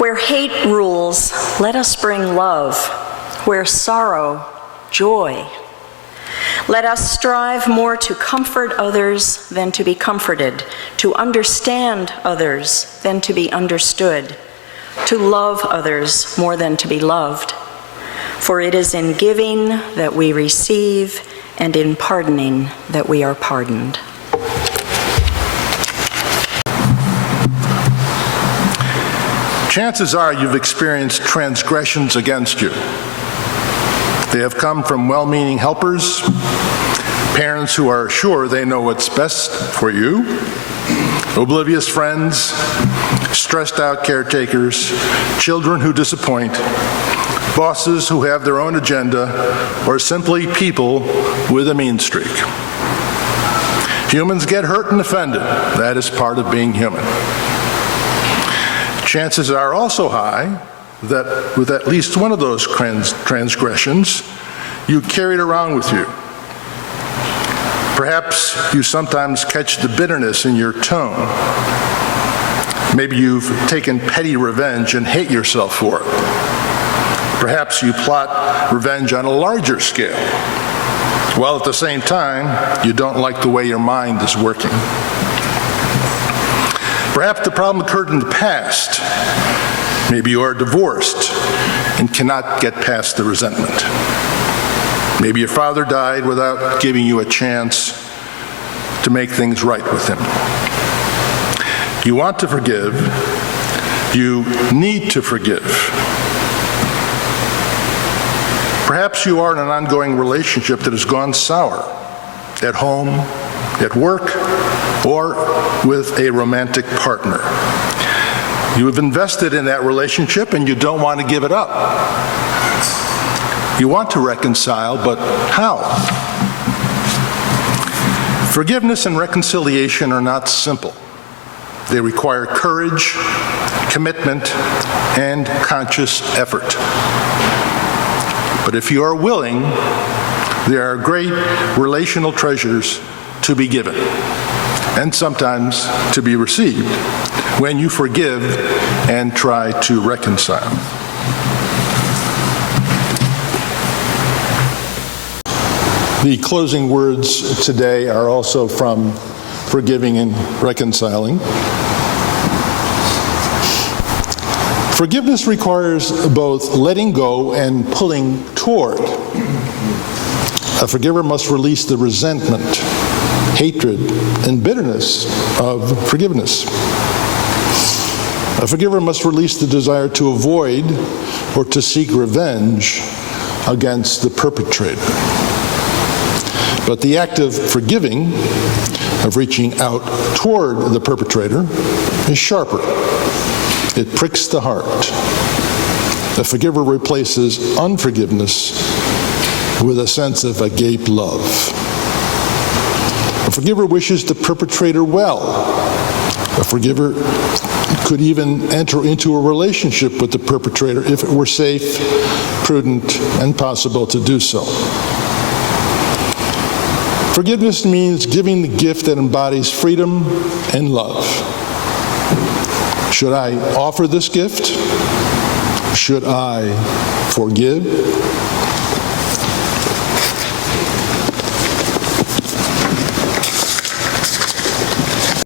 Where hate rules, let us bring love. Where sorrow, joy. Let us strive more to comfort others than to be comforted, to understand others than to be understood, to love others more than to be loved. For it is in giving that we receive, and in pardoning that we are pardoned. Chances are you've experienced transgressions against you. They have come from well-meaning helpers, parents who are sure they know what's best for you, oblivious friends, stressed-out caretakers, children who disappoint, bosses who have their own agenda, or simply people with a mean streak. Humans get hurt and offended. That is part of being human. Chances are also high that with at least one of those transgressions, you carry it around with you. Perhaps you sometimes catch the bitterness in your tone. Maybe you've taken petty revenge and hate yourself for it. Perhaps you plot revenge on a larger scale, while at the same time, you don't like the way your mind is working. Perhaps the problem occurred in the past. Maybe you are divorced and cannot get past the resentment. Maybe your father died without giving you a chance to make things right with him. You want to forgive. You need to forgive. Perhaps you are in an ongoing relationship that has gone sour at home, at work, or with a romantic partner. You have invested in that relationship and you don't want to give it up. You want to reconcile, but how? Forgiveness and reconciliation are not simple. They require courage, commitment, and conscious effort. But if you are willing, there are great relational treasures to be given, and sometimes to be received, when you forgive and try to reconcile. The closing words today are also from Forgiving and Reconciling. Forgiveness requires both letting go and pulling toward. A forgiver must release the resentment, hatred, and bitterness of forgiveness. A forgiver must release the desire to avoid or to seek revenge against the perpetrator. But the act of forgiving, of reaching out toward the perpetrator, is sharper. It pricks the heart. The forgiver replaces unforgiveness with a sense of agape love. A forgiver wishes the perpetrator well. A forgiver could even enter into a relationship with the perpetrator if it were safe, prudent, and possible to do so. Forgiveness means giving the gift that embodies freedom and love. Should I offer this gift? Should I forgive?